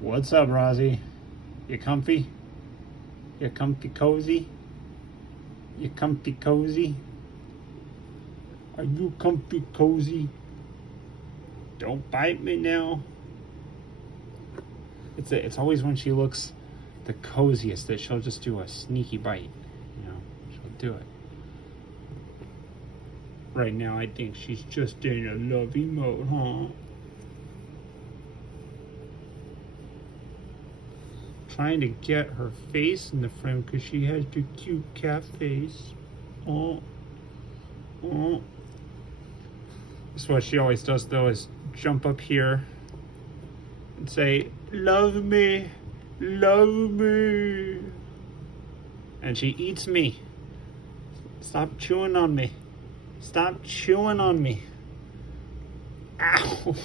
What's up, Rozzy? You comfy? You comfy cozy? You comfy cozy? Are you comfy cozy? Don't bite me now. It's always when she looks the coziest that she'll just do a sneaky bite. You know, she'll do it. Right now, I think she's just in a lovey mode, huh? Trying to get her face in the frame because she has the cute cat face. Oh. This is what she always does, though, is jump up here and say, "Love me, love me." And she eats me. Stop chewing on me. Stop chewing on me. Ow.